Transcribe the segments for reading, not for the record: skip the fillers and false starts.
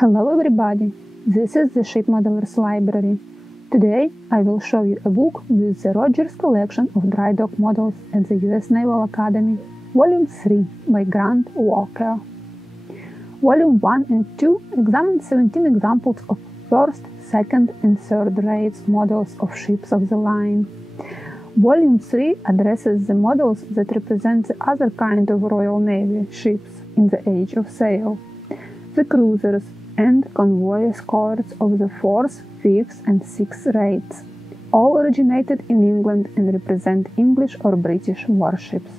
Hello everybody, this is the Ship Modelers Library. Today I will show you a book with the Rogers collection of dry dock models at the US Naval Academy, Volume 3 by Grant Walker. Volume 1 and 2 examine 17 examples of first, second and third rates models of ships of the line. Volume 3 addresses the models that represent the other kind of Royal Navy ships in the age of sail, the cruisers and convoy escorts of the 4th, 5th and 6th rates, all originated in England and represent English or British warships.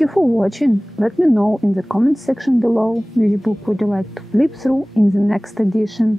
Thank you for watching. Let me know in the comment section below which book would you like to flip through in the next edition.